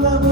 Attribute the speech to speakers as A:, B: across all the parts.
A: love.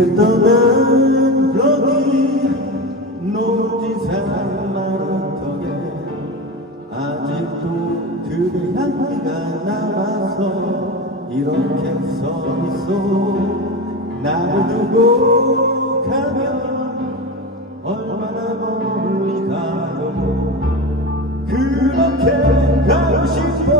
A: 그 떠난 블록이 높은 세상 마라톤에 아직도 그대 향기가 남아서 이렇게 서 있어. 나를 두고 가면 얼마나 멀리 가려고 그렇게 가고 싶어.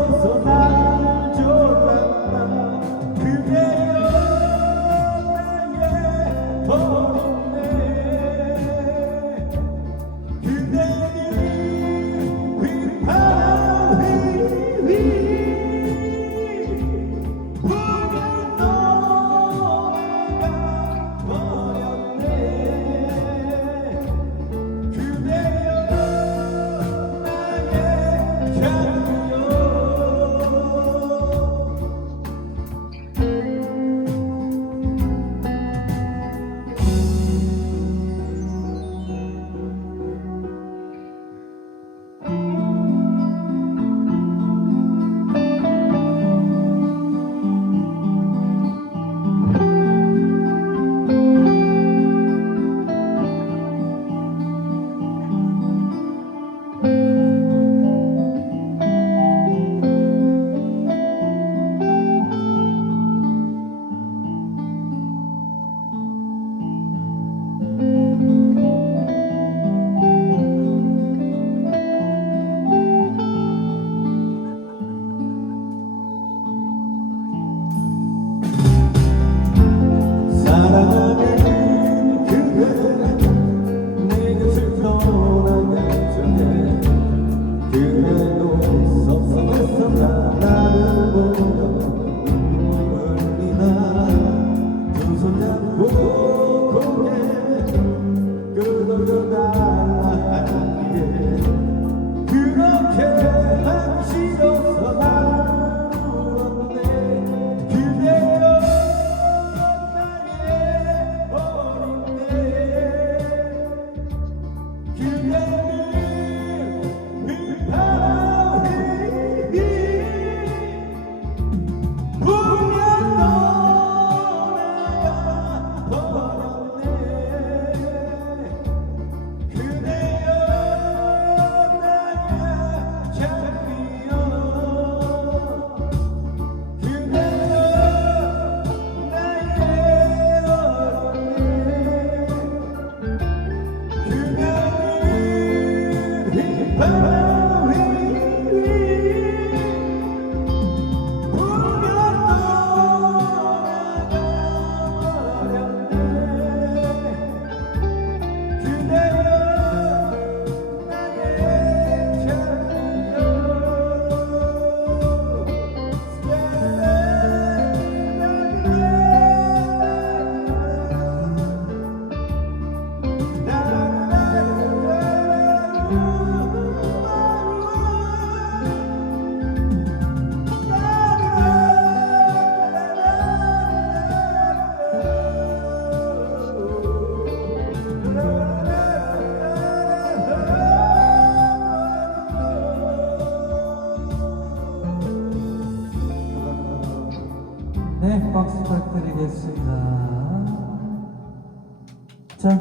B: Lord.